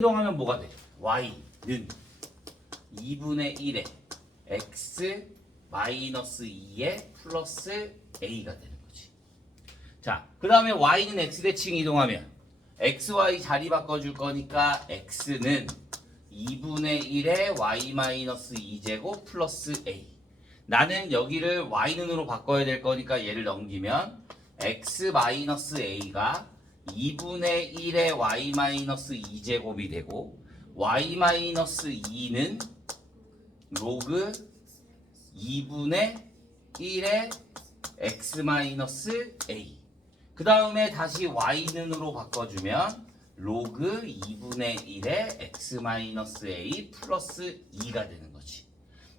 이동하면 뭐가 돼? y는 2분의 1에 x 마이너스 2에 플러스 a가 되는 거지. 자, 그 다음에 y는 x 대칭 이동하면 x, y 자리 바꿔줄 거니까 x는 2분의 1에 y 마이너스 2제곱 플러스 a. 나는 여기를 y는으로 바꿔야 될 거니까 얘를 넘기면 x 마이너스 a가 2분의 1의 y-2제곱이 되고 y-2는 로그 2분의 1의 x-a. 그 다음에 다시 y는으로 바꿔주면 로그 2분의 1의 x-a 플러스 2가 되는 거지.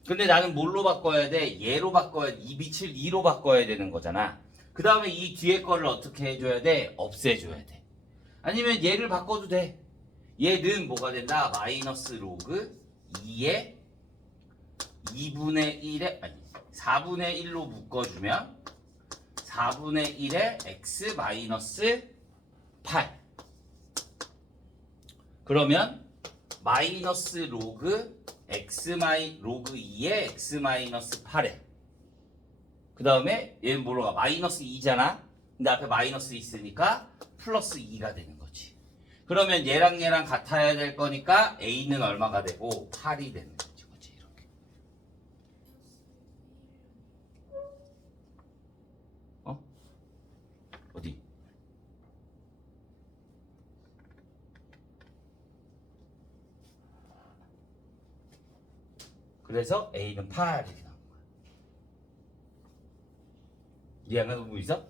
근데 나는 뭘로 바꿔야 돼? 얘로 바꿔야 돼. 이 빛을 2로 바꿔야 되는 거잖아. 그 다음에 이 뒤에 거를 어떻게 해줘야 돼? 없애줘야 돼. 아니면 얘를 바꿔도 돼. 얘는 뭐가 된다? 마이너스 로그 2에 2분의 1에 아니 4분의 1로 묶어주면 4분의 1에 x 마이너스 8. 그러면 마이너스 로그 로그 2에 x 마이너스 8에 그 다음에 얘는 뭐로 가? 마이너스 2잖아. 근데 앞에 마이너스 있으니까 플러스 2가 되는 거지. 그러면 얘랑 얘랑 같아야 될 거니까 a는 얼마가 되고 8이 되는 거지. 이렇게. 어디? 그래서 a는 8 이렇게 나온 거야. 이해 안 가는 부분 있어?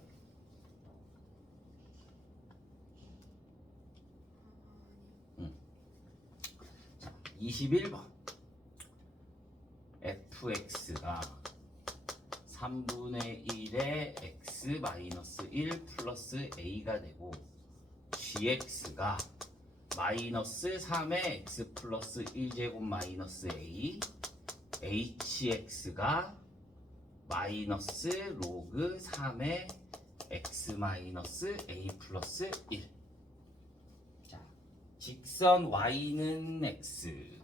자, 21번. fx가 3분의 1의 x 마이너스 1 플러스 a가 되고 gx가 마이너스 3의 x 플러스 1제곱 마이너스 a hx가 마이너스 로그 3의 x 마이너스 a 플러스 1. 자, 직선 y는 x.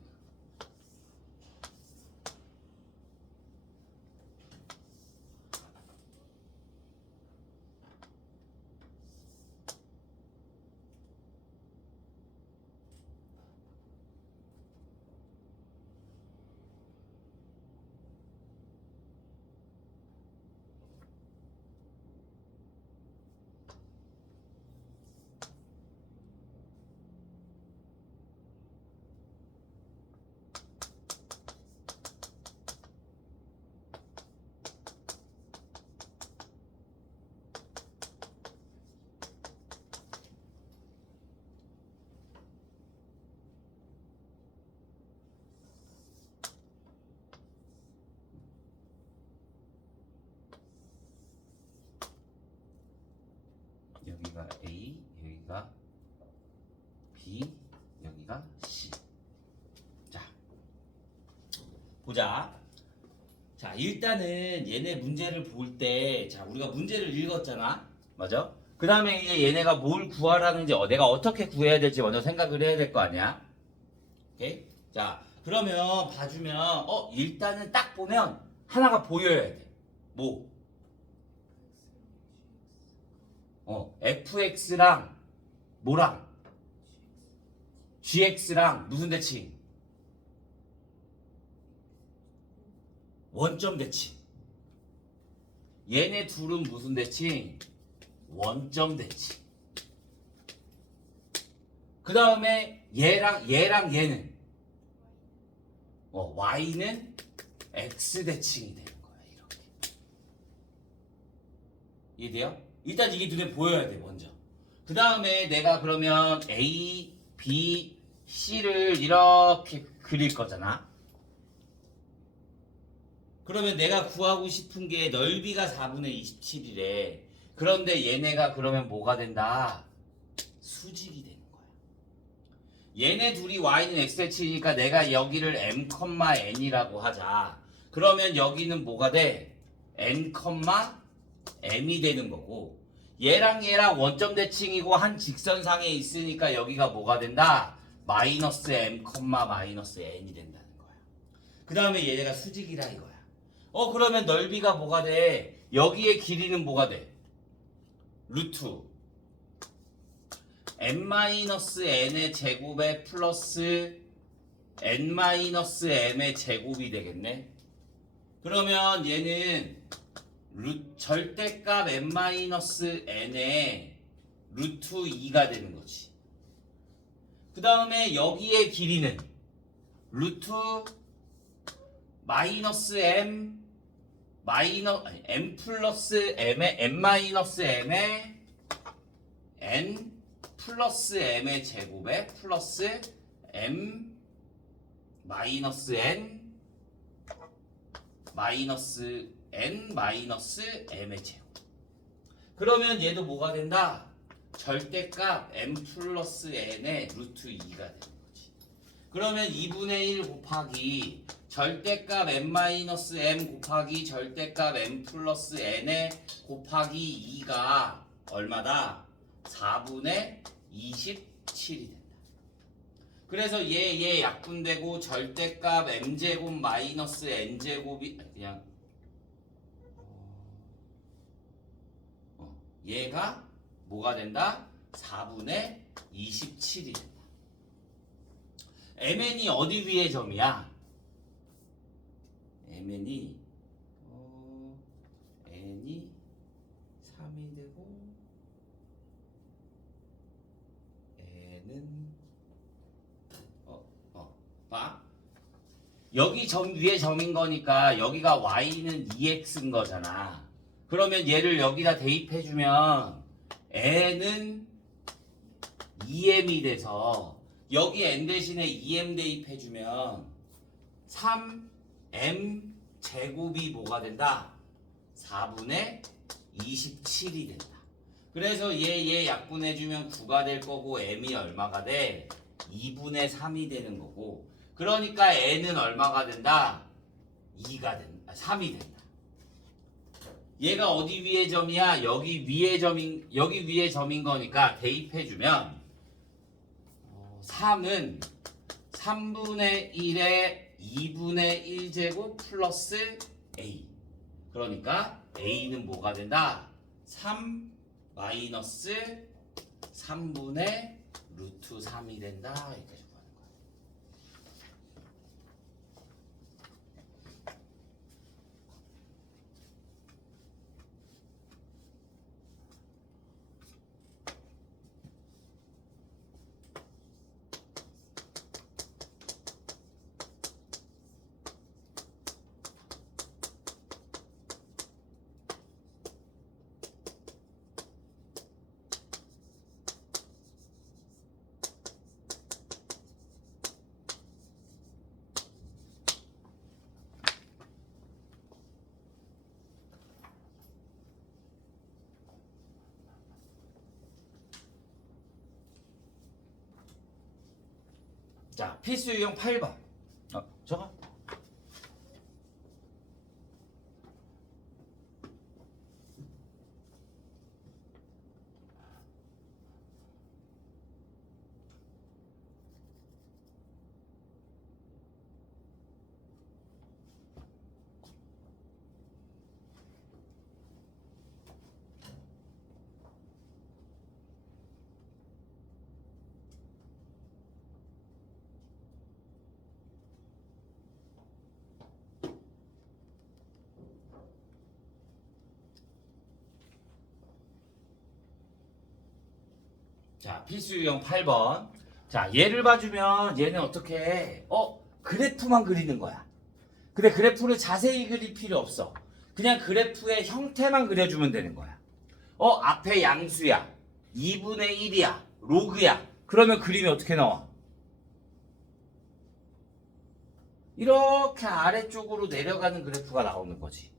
여기가 A, 여기가 B, 여기가 C. 자, 보자. 자, 일단은 얘네 문제를 볼 때, 자, 우리가 문제를 읽었잖아. 맞아? 그 다음에 이제 얘네가 뭘 구하라는지, 내가 어떻게 구해야 될지 먼저 생각을 해야 될 거 아니야? 오케이? 자, 그러면 봐주면, 일단은 딱 보면 하나가 보여야 돼. 뭐? fx랑 뭐랑? gx랑 무슨 대칭? 원점 대칭. 얘네 둘은 무슨 대칭? 원점 대칭. 그 다음에 얘랑 얘는 y는 x 대칭이 되는 거야. 이렇게. 이해돼요? 일단 이게 눈에 보여야 돼, 먼저. 그 다음에 내가 그러면 A, B, C를 이렇게 그릴 거잖아. 그러면 내가 구하고 싶은 게 넓이가 4분의 27이래. 그런데 얘네가 그러면 뭐가 된다? 수직이 되는 거야. 얘네 둘이 y는 x대칭이니까 내가 여기를 m,n이라고 하자. 그러면 여기는 뭐가 돼? n, m이 되는 거고 얘랑 얘랑 원점 대칭이고 한 직선상에 있으니까 여기가 뭐가 된다? 마이너스 m, 마이너스 n이 된다는 거야. 그 다음에 얘네가 수직이라 이거야. 그러면 넓이가 뭐가 돼? 여기의 길이는 뭐가 돼? 루트 n-n의 제곱에 플러스 n-m의 제곱이 되겠네. 그러면 얘는 절대값 n-n의 루트 2가 되는 거지. 그 다음에 여기의 길이는 루트 마이너스 m 플러스 m의 n-m의 n 플러스 m의 제곱에 플러스 m 마이너스 n 마이너스 n 마이너스 m의 제곱. 그러면 얘도 뭐가 된다? 절대값 m 플러스 n의 루트 2가 되는 거지. 그러면 2분의 1 곱하기 절대값 m 마이너스 m 곱하기 절대값 m 플러스 n의 곱하기 2가 얼마다? 4분의 27이 된다. 그래서 얘 약분되고 절대값 m제곱 마이너스 n제곱이 그냥 얘가 뭐가 된다? 4분의 27이 된다. mn이 어디 위의 점이야? mn이 n이 3이 되고 n은 봐. 여기 점 위에 점인 거니까 여기가 y는 2x인 거잖아. 그러면 얘를 여기다 대입해주면 n은 2m이 돼서 여기 n 대신에 2m 대입해주면 3m 제곱이 뭐가 된다? 4분의 27이 된다. 그래서 얘 약분해주면 9가 될 거고 m이 얼마가 돼? 2분의 3이 되는 거고. 그러니까 n은 얼마가 된다? 2가 된다. 3이 된다. 얘가 어디 위의 점이야? 여기 위의 점인 거니까 대입해주면 3은 3분의 1에 2분의 1제곱 플러스 a. 그러니까 a는 뭐가 된다? 3 마이너스 3분의 루트 3이 된다. 이렇게 적어하는 거야. 자, 필수 유형 8번. 저거. 자, 필수 유형 8번. 자, 얘를 봐주면 얘는 어떻게 해? 그래프만 그리는 거야. 근데 그래프를 자세히 그릴 필요 없어. 그냥 그래프의 형태만 그려주면 되는 거야. 앞에 양수야. 2분의 1이야. 로그야. 그러면 그림이 어떻게 나와? 이렇게 아래쪽으로 내려가는 그래프가 나오는 거지.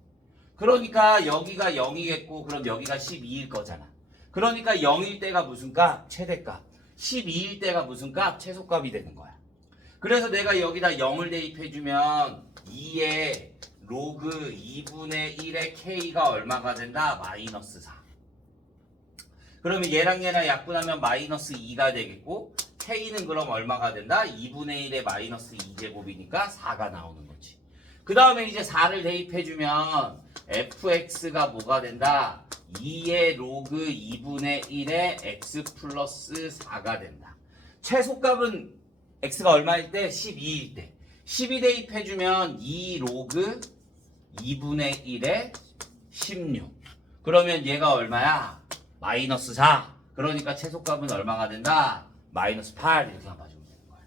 그러니까 여기가 0이겠고 그럼 여기가 12일 거잖아. 그러니까 0일 때가 무슨 값? 최대값. 12일 때가 무슨 값? 최소값이 되는 거야. 그래서 내가 여기다 0을 대입해주면 2의 로그 2분의 1의 k가 얼마가 된다? 마이너스 4. 그러면 얘랑 얘랑 약분하면 마이너스 2가 되겠고 k는 그럼 얼마가 된다? 2분의 1의 마이너스 2제곱이니까 4가 나오는 거지. 그 다음에 이제 4를 대입해주면 fx가 뭐가 된다? 2의 로그 2분의 1의 x 플러스 4가 된다. 최소값은 x가 얼마일 때? 12일 때. 12 대입해주면 2 로그 2분의 1의 16. 그러면 얘가 얼마야? 마이너스 4. 그러니까 최소값은 얼마가 된다? 마이너스 8. 이렇게만 봐주면 되는 거야.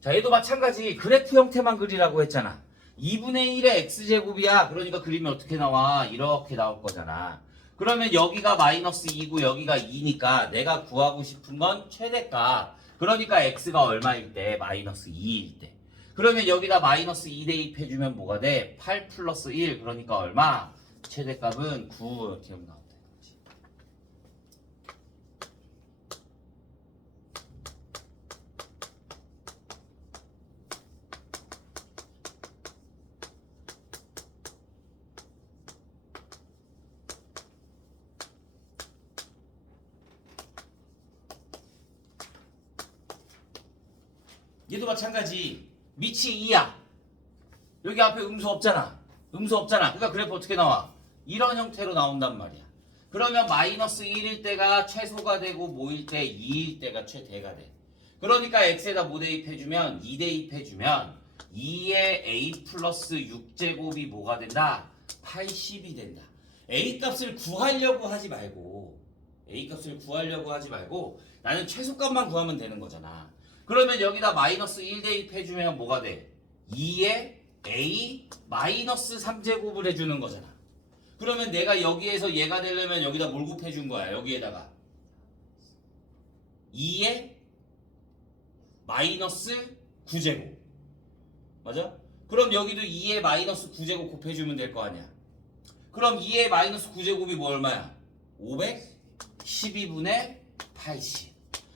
자, 얘도 마찬가지. 그래프 형태만 그리라고 했잖아. 2분의 1의 x제곱이야. 그러니까 그리면 어떻게 나와? 이렇게 나올 거잖아. 그러면 여기가 마이너스 2고 여기가 2니까 내가 구하고 싶은 건 최대값. 그러니까 x가 얼마일 때? 마이너스 2일 때. 그러면 여기다 마이너스 2 대입해주면 뭐가 돼? 8 플러스 1. 그러니까 얼마? 최대값은 9. 이렇게 하면 나온다. 얘도 마찬가지. 밑이 2야. 여기 앞에 음수 없잖아. 음수 없잖아. 그러니까 그래프 어떻게 나와? 이런 형태로 나온단 말이야. 그러면 마이너스 1일 때가 최소가 되고 뭐일 때? 2일 때가 최대가 돼. 그러니까 x에다 뭐 대입해주면? 2 대입해주면 2의 a 플러스 6제곱이 뭐가 된다? 80이 된다. a 값을 구하려고 하지 말고 나는 최소값만 구하면 되는 거잖아. 그러면 여기다 마이너스 1 대입해주면 뭐가 돼? 2의 a 마이너스 3제곱을 해주는 거잖아. 그러면 내가 여기에서 얘가 되려면 여기다 뭘 곱해준 거야? 여기에다가 2의 마이너스 9제곱. 맞아? 그럼 여기도 2의 마이너스 9제곱 곱해주면 될 거 아니야. 그럼 2의 마이너스 9제곱이 뭐 얼마야? 512분의 80.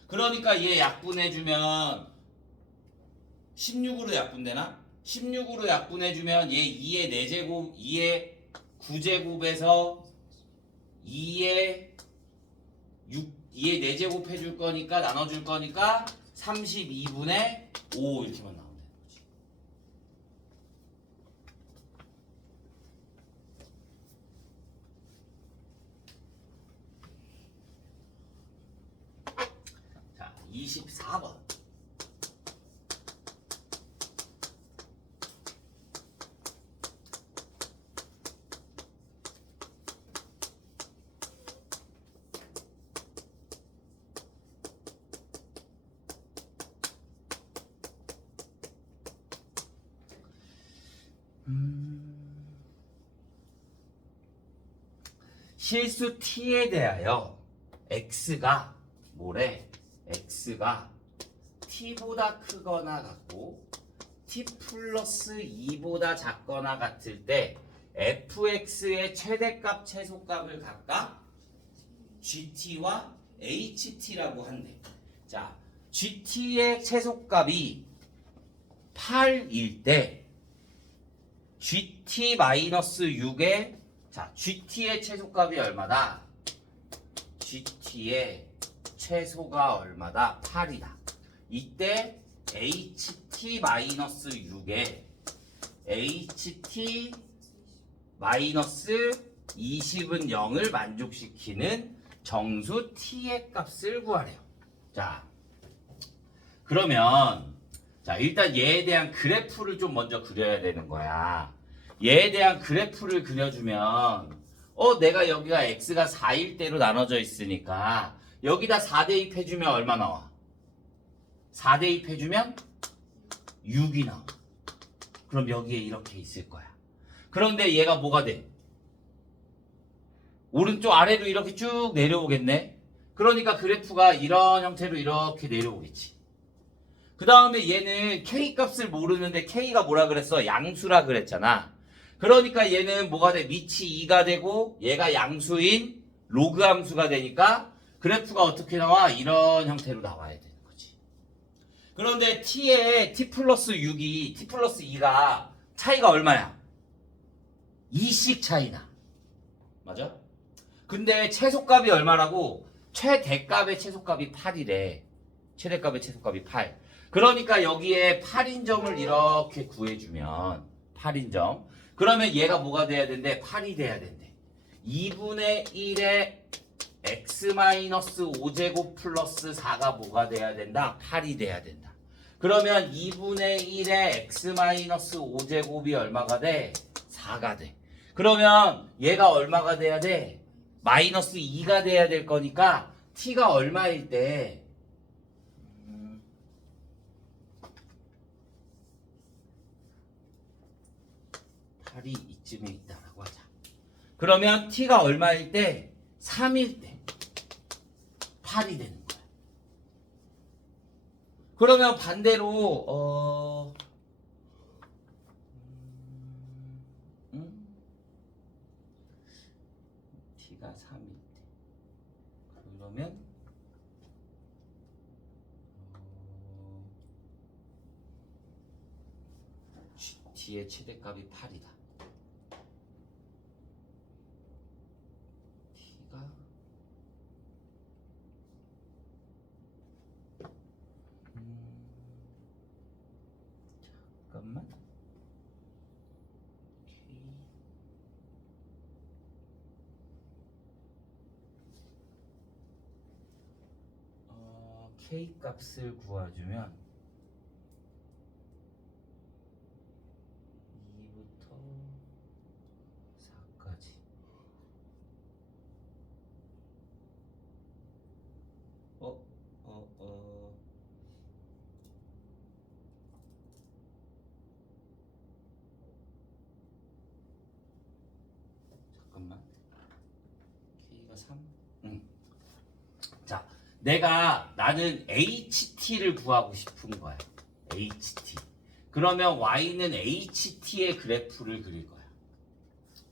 그러니까 얘 약분해주면 16으로 약분되나? 16으로 약분해주면 얘 2의 4제곱, 2의 9제곱에서 2의 4제곱 해줄 거니까 나눠줄 거니까 32분의 5 이렇게만 나오면 되는 거지. 자, 24번. 실수 t에 대하여 x가 뭐래? x가 t보다 크거나 같고 t 플러스 2보다 작거나 같을 때 fx의 최대값 최소값을 각각 gt와 ht라고 한대. 자, gt의 최소값이 8일 때 gt-6의 자, GT의 최소값이 얼마다? GT의 최소가 얼마다? 8이다. 이때 HT-6에 HT-20은 0을 만족시키는 정수 T의 값을 구하래요. 자, 그러면 자, 일단 얘에 대한 그래프를 좀 먼저 그려야 되는 거야. 얘에 대한 그래프를 그려주면 내가 여기가 x가 4일 대로 나눠져 있으니까 여기다 4 대입해주면 얼마 나와? 4 대입해주면 6이 나와. 그럼 여기에 이렇게 있을 거야. 그런데 얘가 뭐가 돼? 오른쪽 아래로 이렇게 쭉 내려오겠네. 그러니까 그래프가 이런 형태로 이렇게 내려오겠지. 그 다음에 얘는 k 값을 모르는데 k가 뭐라 그랬어? 양수라 그랬잖아. 그러니까 얘는 뭐가 돼? 밑이 2가 되고 얘가 양수인 로그 함수가 되니까 그래프가 어떻게 나와? 이런 형태로 나와야 되는 거지. 그런데 t에 t 플러스 6이 t 플러스 2가 차이가 얼마야? 2씩 차이나. 맞아? 근데 최소값이 얼마라고? 최대값의 최소값이 8이래. 최대값의 최소값이 8. 그러니까 여기에 8인 점을 이렇게 구해주면 8인 점. 그러면 얘가 뭐가 돼야 된대? 8이 돼야 된대. 2분의 1의 x-5제곱 플러스 4가 뭐가 돼야 된다? 8이 돼야 된다. 그러면 2분의 1의 x-5제곱이 얼마가 돼? 4가 돼. 그러면 얘가 얼마가 돼야 돼? 마이너스 2가 돼야 될 거니까 t가 얼마일 때 8이 이쯤에 있다라고 하자. 그러면 t가 얼마일 때 3일 때 8이 되는 거야. 그러면 반대로 t가 3일 때 그러면 t의 최대값이 8이다. t가 잠깐만. K 값을 구해주면 2부터 4까지 잠깐만. K가 3? 응. 자, 나는 HT를 구하고 싶은 거야. HT. 그러면 Y는 HT의 그래프를 그릴 거야.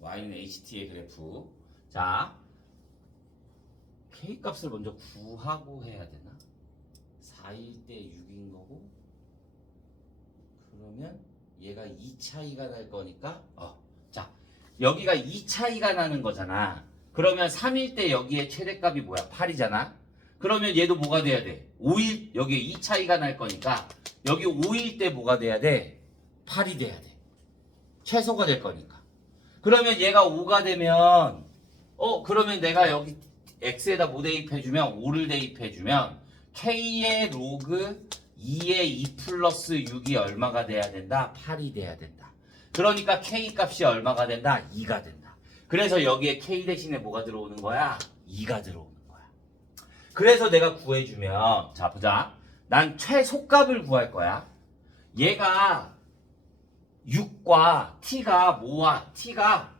Y는 HT의 그래프. 자, K 값을 먼저 구하고 해야 되나? 4일 때 6인 거고, 그러면 얘가 2 차이가 날 거니까, 자, 여기가 2 차이가 나는 거잖아. 그러면 3일 때 여기에 최대값이 뭐야? 8이잖아. 그러면 얘도 뭐가 돼야 돼? 5일, 여기에 2 차이가 날 거니까 여기 5일 때 뭐가 돼야 돼? 8이 돼야 돼. 최소가 될 거니까. 그러면 얘가 5가 되면 그러면 내가 여기 x에다 뭐 대입해주면 5를 대입해주면 k의 로그 2의 2 플러스 6이 얼마가 돼야 된다? 8이 돼야 된다. 그러니까 k 값이 얼마가 된다? 2가 된다. 그래서 여기에 k 대신에 뭐가 들어오는 거야? 2가 들어오는 거야. 그래서 내가 구해주면 자 보자. 난 최소값을 구할 거야. 얘가 6과 t가 뭐와 t가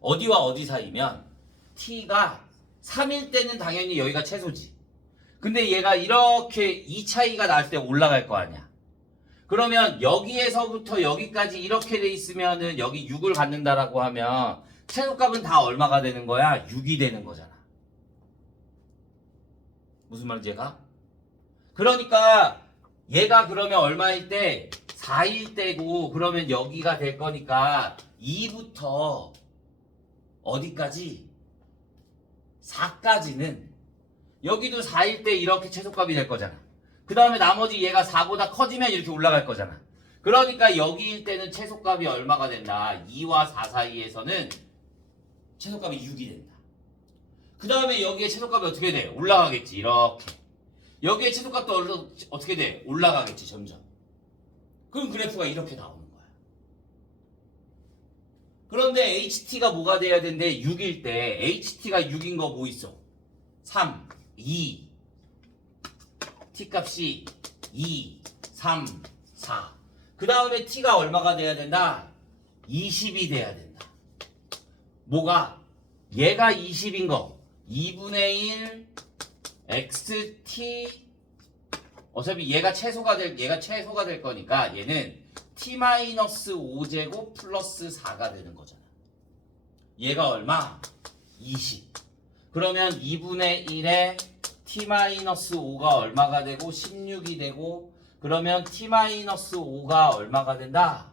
어디와 어디 사이면 t가 3일 때는 당연히 여기가 최소지. 근데 얘가 이렇게 이 차이가 날 때 올라갈 거 아니야. 그러면 여기에서부터 여기까지 이렇게 돼 있으면은 여기 6을 갖는다라고 하면 최소값은 다 얼마가 되는 거야? 6이 되는 거잖아. 무슨 말인지 얘가? 그러니까 얘가 그러면 얼마일 때 4일 때고 그러면 여기가 될 거니까 2부터 어디까지? 4까지는 여기도 4일 때 이렇게 최소값이 될 거잖아. 그 다음에 나머지 얘가 4보다 커지면 이렇게 올라갈 거잖아. 그러니까 여기일 때는 최소값이 얼마가 된다? 2와 4 사이에서는 최소값이 6이 된다. 그 다음에 여기에 최소값이 어떻게 돼? 올라가겠지. 이렇게. 여기에 최소값도 어떻게 돼? 올라가겠지. 점점. 그럼 그래프가 이렇게 나오는 거야. 그런데 HT가 뭐가 돼야 된대? 6일 때 HT가 6인 거 뭐 있어? 3, 2 T값이 2, 3, 4. 그 다음에 T가 얼마가 돼야 된다? 20이 돼야 된다. 뭐가? 얘가 20인 거 2분의 1 XT 어차피 얘가 최소가 될 거니까 얘는 T-5제곱 플러스 4가 되는 거잖아. 얘가 얼마? 20. 그러면 2분의 1에 t-5가 얼마가 되고 16이 되고 그러면 t-5가 얼마가 된다?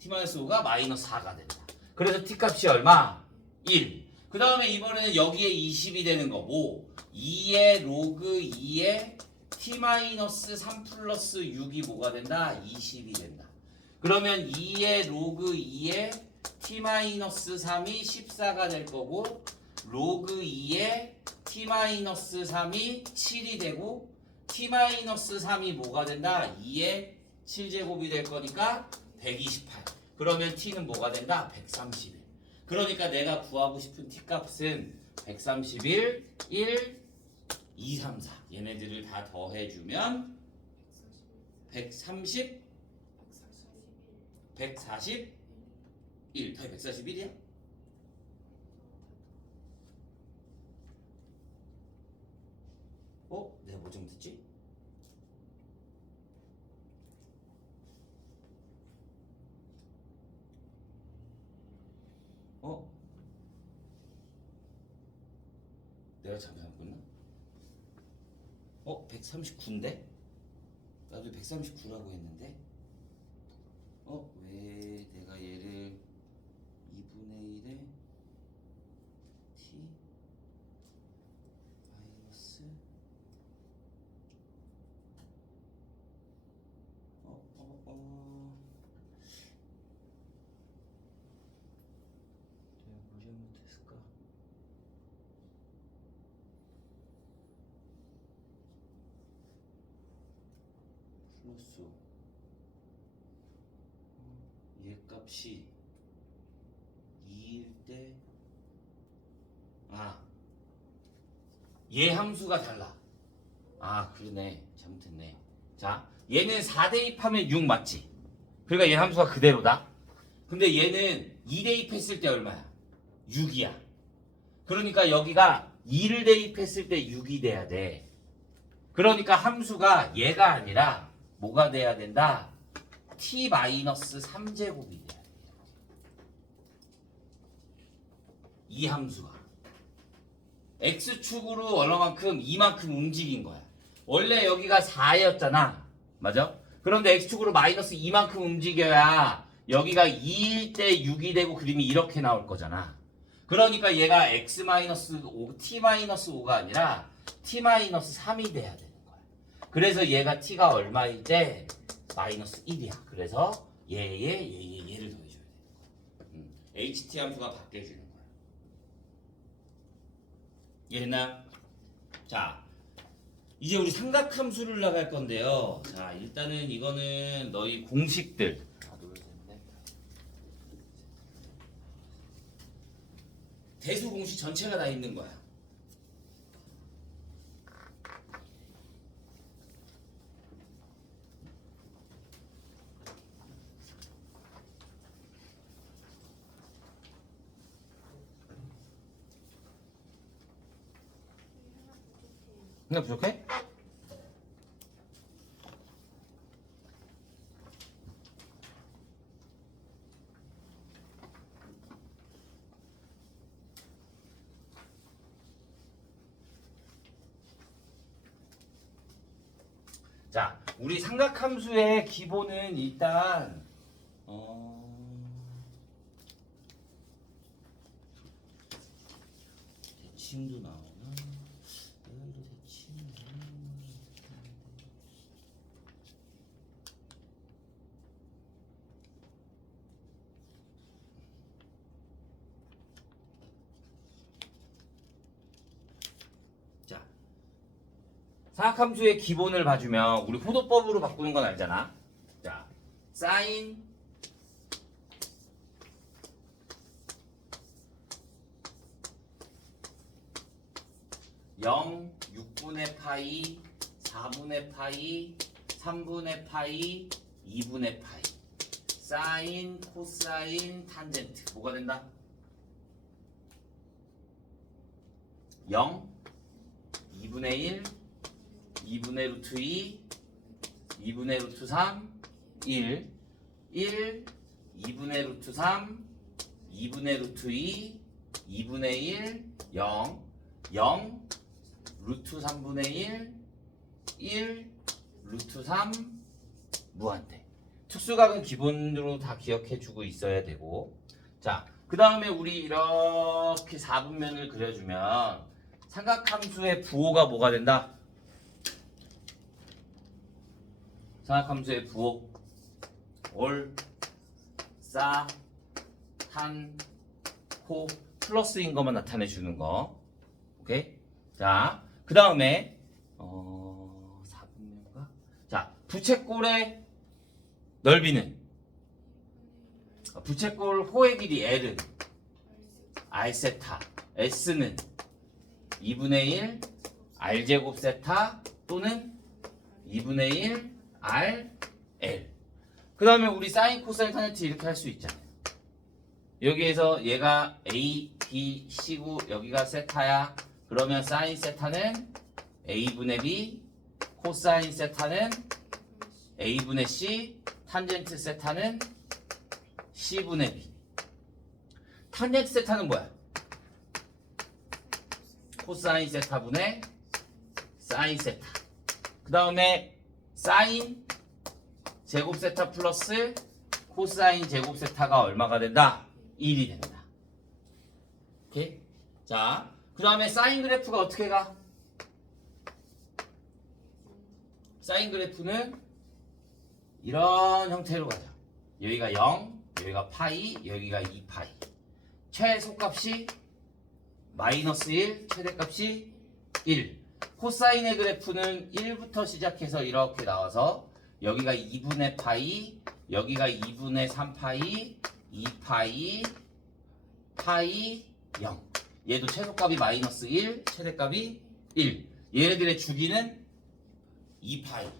t-5가 마이너스 4가 된다. 그래서 t값이 얼마? 1. 그 다음에 이번에는 여기에 20이 되는 거고 2의 로그 2에 t-3 플러스 6이 뭐가 된다? 20이 된다. 그러면 2의 로그 2에 t-3이 14가 될 거고 로그 2에 t-3이 7이 되고 t-3이 뭐가 된다? 2의 7제곱이 될 거니까 128. 그러면 t는 뭐가 된다? 131. 그러니까 내가 구하고 싶은 t 값은 131, 1, 2, 3, 4. 얘네들을 다 더해주면 130, 141. 더 141이야? 내가 뭐 잘못했지? 내가 잘못했구나. 139인데? 나도 139라고 했는데? 왜 내가 얘를 2분의 1에 t 마이너스 내가 뭐 잘못했을까? 플러스 얘 값이 2일 때 얘 함수가 달라. 그러네. 잘못했네. 자, 얘는 4 대입하면 6 맞지? 그러니까 얘 함수가 그대로다. 근데 얘는 2 대입했을 때 얼마야? 6이야. 그러니까 여기가 2를 대입했을 때 6이 돼야 돼. 그러니까 함수가 얘가 아니라 뭐가 돼야 된다? t-3제곱이 돼야 돼. 이 함수가 x축으로 얼마만큼? 이만큼 움직인 거야. 원래 여기가 4였잖아. 맞아? 그런데 x축으로 마이너스 이만큼 움직여야 여기가 2일 때 6이 되고 그림이 이렇게 나올 거잖아. 그러니까 얘가 x-5, t-5가 아니라 t-3이 돼야 되는 거야. 그래서 얘가 t가 얼마일 때? 마이너스 1이야. 그래서 얘를 더해줘야 되는 거야. ht 함수가 바뀌어주는 거야. 이해했나? 자, 이제 우리 삼각함수를 나갈 건데요. 자, 일단은 이거는 너희 공식들. 대수 공식 전체가 다 있는 거야. 하나 부족해? 자, 우리 삼각함수의 기본은 일단 대칭도 나오나? 얘도 대칭. 자, 삼각함수의 기본을 봐주면 우리 호도법으로 바꾸는 건 알잖아. 자, 사인 0, 6분의 파이, 4분의 파이, 3분의 파이, 2분의 파이. 사인, 코사인, 탄젠트. 뭐가 된다? 0, 2분의 1, 2분의 루트 2, 2분의 루트 3, 1, 1, 2분의 루트 3, 2분의 루트 2, 2분의 1, 0, 0, 루트 3분의 1, 1, 루트 3, 무한대. 특수각은 기본으로 다 기억해주고 있어야 되고. 자, 그 다음에 우리 이렇게 4분면을 그려주면 삼각함수의 부호가 뭐가 된다? 삼각함수의 부호 올, 싸, 탄, 코 플러스인 것만 나타내 주는 거. 오케이? 자, 그 다음에 4분면가? 자, 부채꼴의 넓이는 부채꼴 호의 길이 L은 R 세타, S는 2분의 1 R 제곱 세타 또는 2분의 1 R L. 그 다음에 우리 사인, 코사인, 탄젠트 이렇게 할 수 있잖아요. 여기에서 얘가 A, B, C고 여기가 세타야. 그러면 사인 세타는 A분의 B, 코사인 세타는 A분의 C, 탄젠트 세타는 C분의 B. 탄젠트 세타는 뭐야? 코사인 세타분의 사인 세타. 그 다음에 사인 제곱 세타 플러스 코사인 제곱 세타가 얼마가 된다? 1이 된다. 오케이? 자, 그 다음에 사인 그래프가 어떻게 가? 사인 그래프는 이런 형태로 가죠. 여기가 0, 여기가 파이, 여기가 2파이. 최소값이 마이너스 1, 최대값이 1. 코사인의 그래프는 1부터 시작해서 이렇게 나와서 여기가 2분의 파이, 여기가 2분의 3파이, 2파이, 파이, 0. 얘도 최소값이 마이너스 1, 최대값이 1. 얘네들의 주기는 2파이.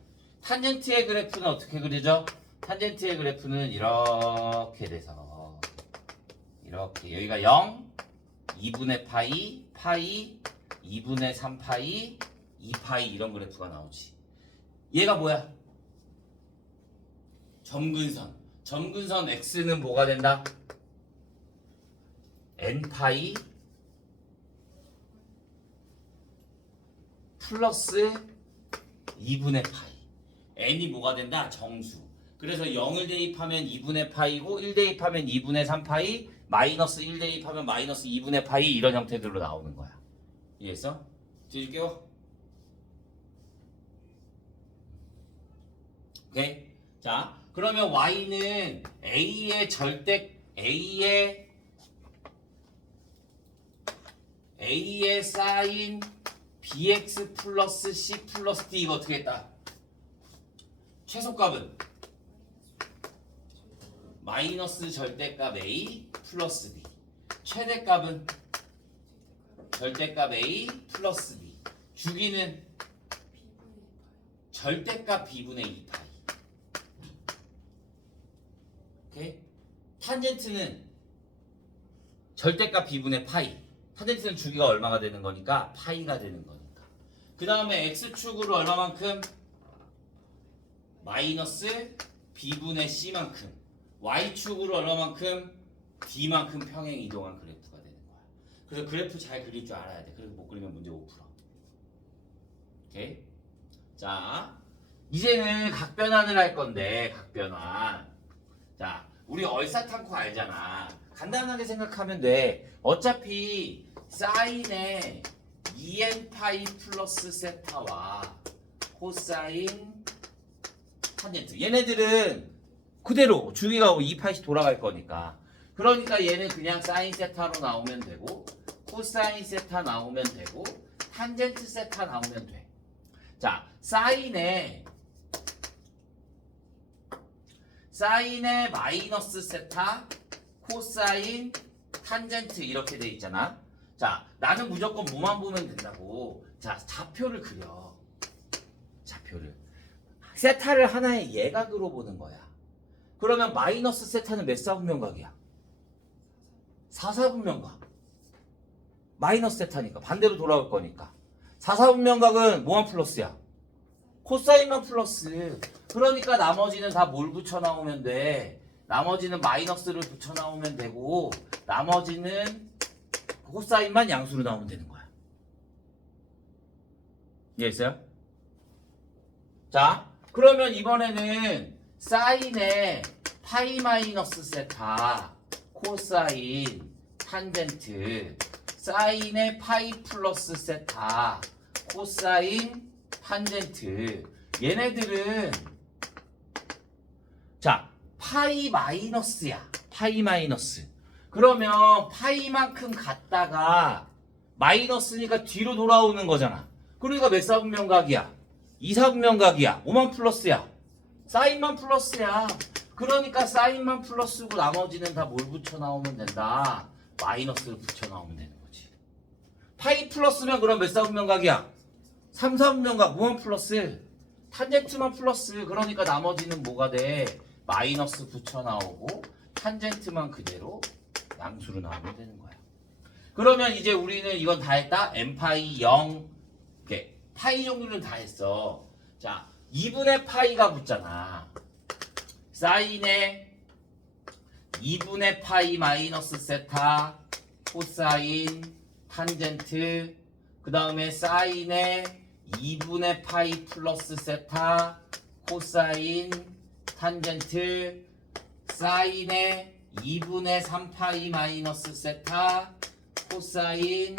탄젠트의 그래프는 어떻게 그리죠? 탄젠트의 그래프는 이렇게 돼서 이렇게 여기가 0, 2분의 파이, 파이, 2분의 3파이, 2파이 이런 그래프가 나오지. 얘가 뭐야? 점근선. 점근선 x는 뭐가 된다? n파이 플러스 2분의 파이. n이 뭐가 된다? 정수. 그래서 0을 대입하면 2분의 파이고 1 대입하면 2분의 3파이, 마이너스 1 대입하면 마이너스 2분의 파이 이런 형태들로 나오는 거야. 이해했어? 뒤질게요. 오케이? 자, 그러면 y는 a의 사인 bx 플러스 c 플러스 d 이거 어떻게 했다? 최소값은 마이너스 절대값 a 플러스 b. 최대값은 절대값 a 플러스 b. 주기는 절대값 b분의 2파이. 오케이? 탄젠트는 절대값 b분의 파이. 탄젠트는 주기가 얼마가 되는 거니까 파이가 되는 거니까. 그 다음에 x축으로 얼마만큼? 마이너스 b분의 c만큼. y축으로 얼마만큼? d만큼 평행 이동한 그래프가 되는 거야. 그래서 그래프 잘 그릴 줄 알아야 돼. 그래서 못 그리면 문제 못 풀어. 오케이? 자, 이제는 각변환을 할 건데 각변환. 자, 우리 얼사탄코 알잖아. 간단하게 생각하면 돼. 어차피 사인의 2n파이 플러스 세타와 코사인 탄젠트 얘네들은 그대로 주기가 2파이씩 돌아갈 거니까. 그러니까 얘는 그냥 사인 세타로 나오면 되고 코사인 세타 나오면 되고 탄젠트 세타 나오면 돼. 자, 사인의 마이너스 세타, 코사인, 탄젠트 이렇게 돼 있잖아. 자, 나는 무조건 뭐만 보면 된다고. 자, 좌표를 그려. 좌표를. 세타를 하나의 예각으로 보는 거야. 그러면 마이너스 세타는 몇 사분면각이야? 4사분면각. 마이너스 세타니까 반대로 돌아올 거니까. 4사분면각은 뭐만 플러스야? 코사인만 플러스. 그러니까 나머지는 다 뭘 붙여 나오면 돼? 나머지는 마이너스를 붙여 나오면 되고 나머지는 코사인만 양수로 나오면 되는 거야. 이해했어요? 자, 그러면 이번에는 사인의 파이 마이너스 세타, 코사인, 탄젠트, 사인의 파이 플러스 세타, 코사인, 탄젠트. 얘네들은 자, 파이 마이너스야. 파이 마이너스. 그러면 파이만큼 갔다가 마이너스니까 뒤로 돌아오는 거잖아. 그러니까 몇 사분면각이야? 2사분면각이야. 5만 플러스야. 사인만 플러스야. 그러니까 사인만 플러스고 나머지는 다 뭘 붙여 나오면 된다. 마이너스를 붙여 나오면 되는 거지. 파이 플러스면 그럼 몇 사분면각이야? 3사분면각 5만 플러스. 탄젠트만 플러스. 그러니까 나머지는 뭐가 돼? 마이너스 붙여 나오고 탄젠트만 그대로 양수로 나오면 되는 거야. 그러면 이제 우리는 이건 다 했다. n파이 0 이렇게 파이 정도는 다 했어. 자, 2분의 파이가 붙잖아. 사인의 2분의 파이 마이너스 세타, 코사인, 탄젠트, 그 다음에 사인의 2분의 파이 플러스 세타, 코사인, 탄젠트, 사인의 2분의 3파이 마이너스 세타, 코사인,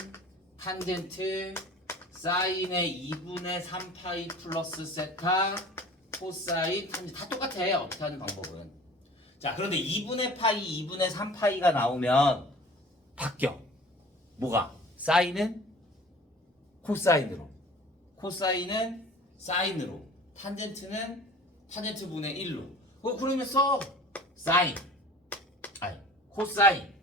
탄젠트, 사인의 2분의 3파이 플러스 세타, 코사인, 탄젠트. 다 똑같아. 어떻게 하는 방법은. 자, 그런데 2분의 파이, 2분의 3파이가 나오면 바뀌어. 뭐가? 사인은 코사인으로, 코사인은 사인으로, 탄젠트는 탄젠트 분의 1로. 그러면 써. 사인, 아니 코사인,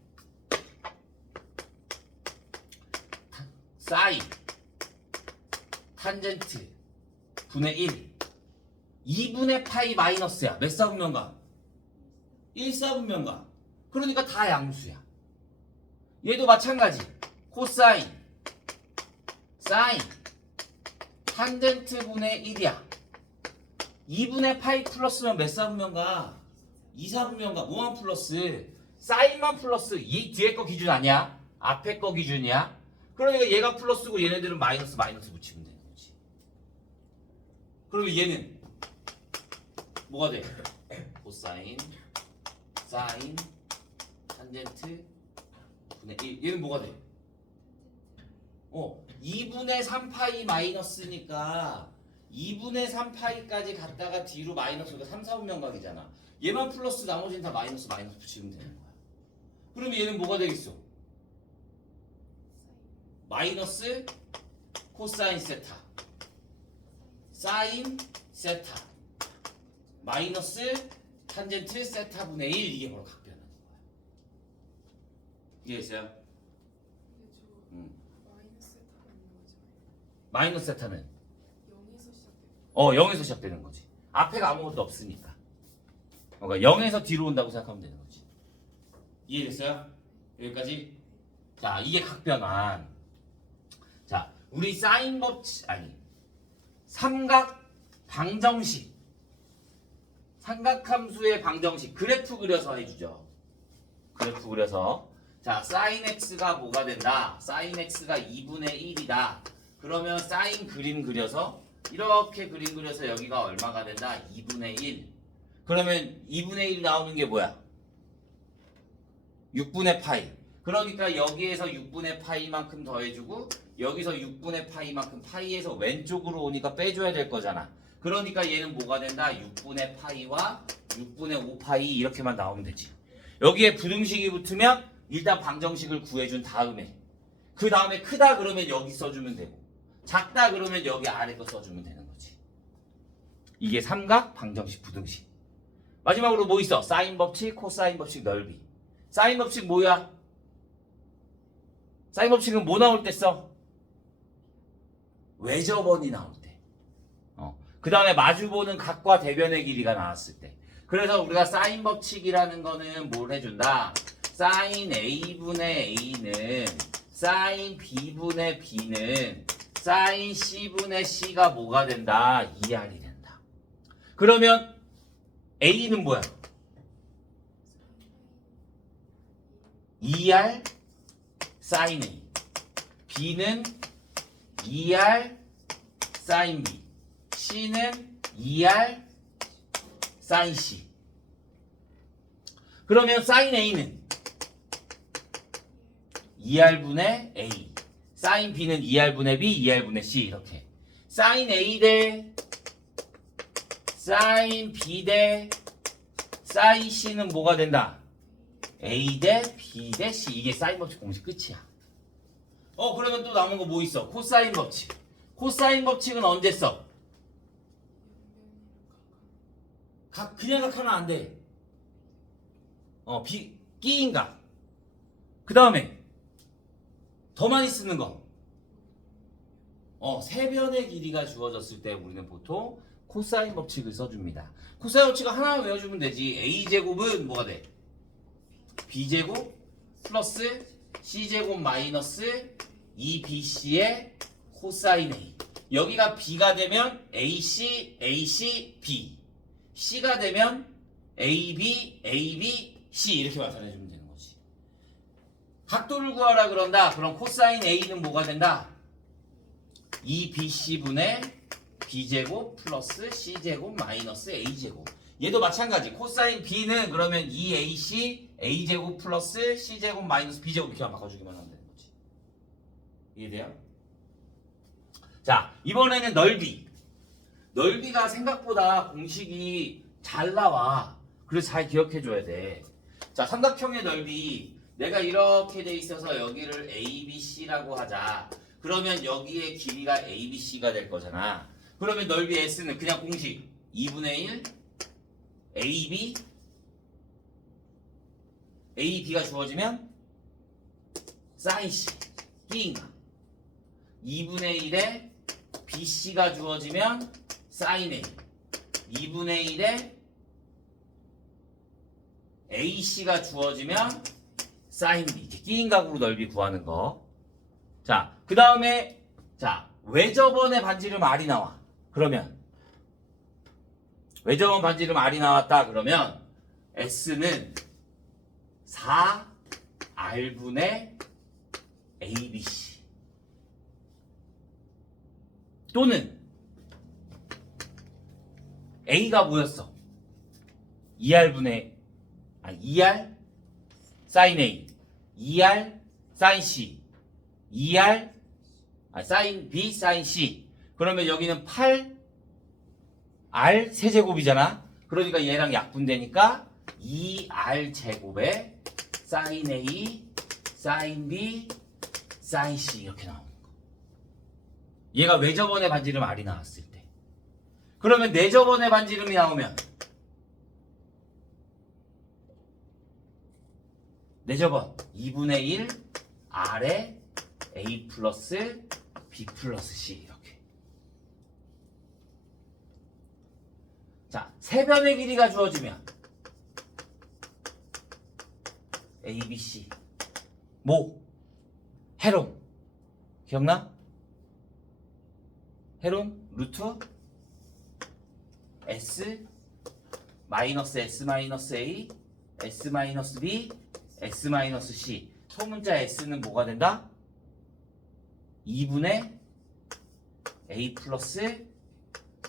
사인, 탄젠트 분의 1. 2분의 파이 마이너스야. 몇 사분면각? 1사분면각. 그러니까 다 양수야. 얘도 마찬가지. 코사인, 사인, 탄젠트 분의 1이야. 2분의 파이 플러스면 몇 사분면각? 2사분면각. 5만 플러스. 사인만 플러스. 이 뒤에 거 기준 아니야? 앞에 거 기준이야. 그러니까 얘가 플러스고 얘네들은 마이너스 붙이면 되는 거지. 그러면 얘는 뭐가 돼? 코사인, 사인, 탄젠트 분의 1. 얘는 뭐가 돼? 2분의 3파이 마이너스니까 2분의 3파이까지 갔다가 뒤로 마이너스가 3, 4분면각이잖아. 얘만 플러스 나머지는 다 마이너스 붙이면 되는 거야. 그러면 얘는 뭐가 되겠어? 마이너스 코사인 세타, 사인 세타, 마이너스 탄젠트 세타 분의 1. 이게 바로 각변하는 거야. 이해했어요? 마이너스 세타는 0에서 시작되는 거지. 앞에가 아무것도 없으니까. 그러니까 0에서 뒤로 온다고 생각하면 되는 거지. 이해됐어요? 여기까지? 자, 이게 각변환. 자, 우리 사인 법칙, 아니 삼각 방정식, 삼각함수의 방정식 그래프 그려서 해주죠. 그래프 그려서. 자, 사인 x가 뭐가 된다? 사인 x가 2분의 1이다. 그러면 사인 그림 그려서 이렇게 그림 그려서 여기가 얼마가 된다? 2분의 1. 그러면 2분의 1 나오는 게 뭐야? 6분의 파이. 그러니까 여기에서 6분의 파이만큼 더해주고 여기서 6분의 파이만큼 파이에서 왼쪽으로 오니까 빼줘야 될 거잖아. 그러니까 얘는 뭐가 된다? 6분의 파이와 6분의 5파이 이렇게만 나오면 되지. 여기에 부등식이 붙으면 일단 방정식을 구해준 다음에 그 다음에 크다 그러면 여기 써주면 되고 작다 그러면 여기 아래 거 써주면 되는 거지. 이게 삼각 방정식 부등식. 마지막으로 뭐 있어? 사인 법칙, 코사인 법칙, 넓이. 사인 법칙 뭐야? 사인 법칙은 뭐 나올 때 써? 외접원이 나올 때. 그 다음에 마주보는 각과 대변의 길이가 나왔을 때. 그래서 우리가 사인 법칙이라는 거는 뭘 해준다? 사인 A분의 A는 사인 B분의 B는 사인 C분의 C가 뭐가 된다? 2R이 된다. 그러면 A는 뭐야? 2R 사인 A. B는 2R sin B, C는 2R sin C. 그러면 sin A는 2R분의 A, sin B는 2R분의 B, 2R분의 C 이렇게. sin A 대 sin B 대 sin C는 뭐가 된다? A 대 B 대 C. 이게 사인 법칙 공식 끝이야. 그러면 또 남은 거 뭐 있어? 코사인 법칙. 코사인 법칙은 언제 써? 그냥 각하면 안 돼. 끼인각. 그 다음에 더 많이 쓰는 거. 세변의 길이가 주어졌을 때 우리는 보통 코사인 법칙을 써줍니다. 코사인 법칙을 하나만 외워주면 되지. A제곱은 뭐가 돼? B제곱 플러스 C제곱 마이너스 2BC의 코사인 A. 여기가 B가 되면 AC, AC, B. C가 되면 AB, AB, C 이렇게 나타내주면 되는 거지. 각도를 구하라 그런다. 그럼 코사인 A는 뭐가 된다? 2BC분의 B제곱 플러스 C제곱 마이너스 A제곱. 얘도 마찬가지. 코사인 B는 그러면 2AC A제곱 플러스 C제곱 마이너스 B제곱 이렇게 바꿔주기만 하면 되는 거지. 이해돼요? 자, 이번에는 넓이. 넓이가 생각보다 공식이 잘 나와. 그래서 잘 기억해줘야 돼. 자, 삼각형의 넓이. 내가 이렇게 돼 있어서 여기를 ABC라고 하자. 그러면 여기에 길이가 ABC가 될 거잖아. 그러면 넓이 S는 그냥 공식 2분의 1 AB AB가 주어지면 sin C 끼인가 2분의 1에 BC가 주어지면 sin A 2분의 1에 AC가 주어지면 sin B. 끼인각으로 넓이 구하는 거. 자, 그 다음에 외접원의 반지름 R이 나와. 그러면 외접원 반지름 R이 나왔다. 그러면 S는 4R분의 ABC 또는 A가 뭐였어? 2R sin A 2R sin C 2R sin B sin C. 그러면 여기는 8R 세제곱이잖아. 그러니까 얘랑 약분되니까 2R 제곱에 sin A sin B sin C 이렇게 나오는 거. 얘가 외접원의 반지름 R이 나왔을 때. 그러면 내접원의 반지름이 나오면 내접원 2분의 1 R에 A 플러스 B 플러스 C 이렇게. 자, 세변의 길이가 주어지면 ABC 헤론 기억나? 헤론 루트 S 마이너스 S 마이너스 A S 마이너스 B S 마이너스 C. 소문자 S는 뭐가 된다? 2분의 A 플러스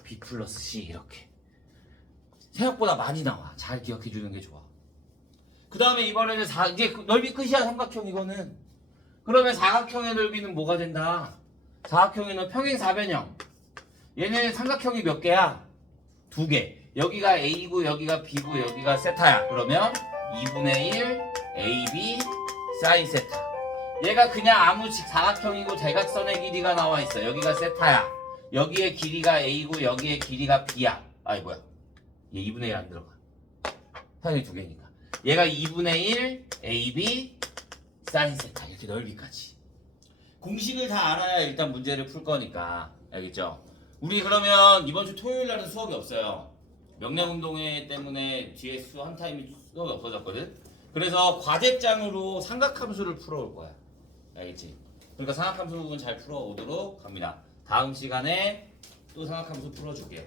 B 플러스 C 이렇게. 생각보다 많이 나와. 잘 기억해 주는 게 좋아. 그 다음에 이번에는 이제 넓이 끝이야. 삼각형 이거는. 그러면 사각형의 넓이는 뭐가 된다? 사각형에는 평행 사변형. 얘는 삼각형이 몇 개야? 2개. 여기가 A고 여기가 B고 여기가 세타야. 그러면 2분의 1 AB sin 세타. 얘가 그냥 아무 사각형이고 대각선의 길이가 나와 있어. 여기가 세타야. 여기에 길이가 A고 여기에 길이가 B야. 아이 뭐야? 얘 2분의 1 안 들어가. 사각형이 2개니까. 얘가 2분의 1 AB sin 세타. 이렇게 넓이까지. 공식을 다 알아야 일단 문제를 풀 거니까. 알겠죠? 우리 그러면 이번 주 토요일 날은 수업이 없어요. 명량운동회 때문에 뒤에 한 타임이 수업이 없어졌거든. 그래서 과제장으로 삼각함수를 풀어올 거야. 알겠지? 그러니까 삼각함수 부분 잘 풀어오도록 합니다. 다음 시간에 또 삼각함수 풀어줄게요.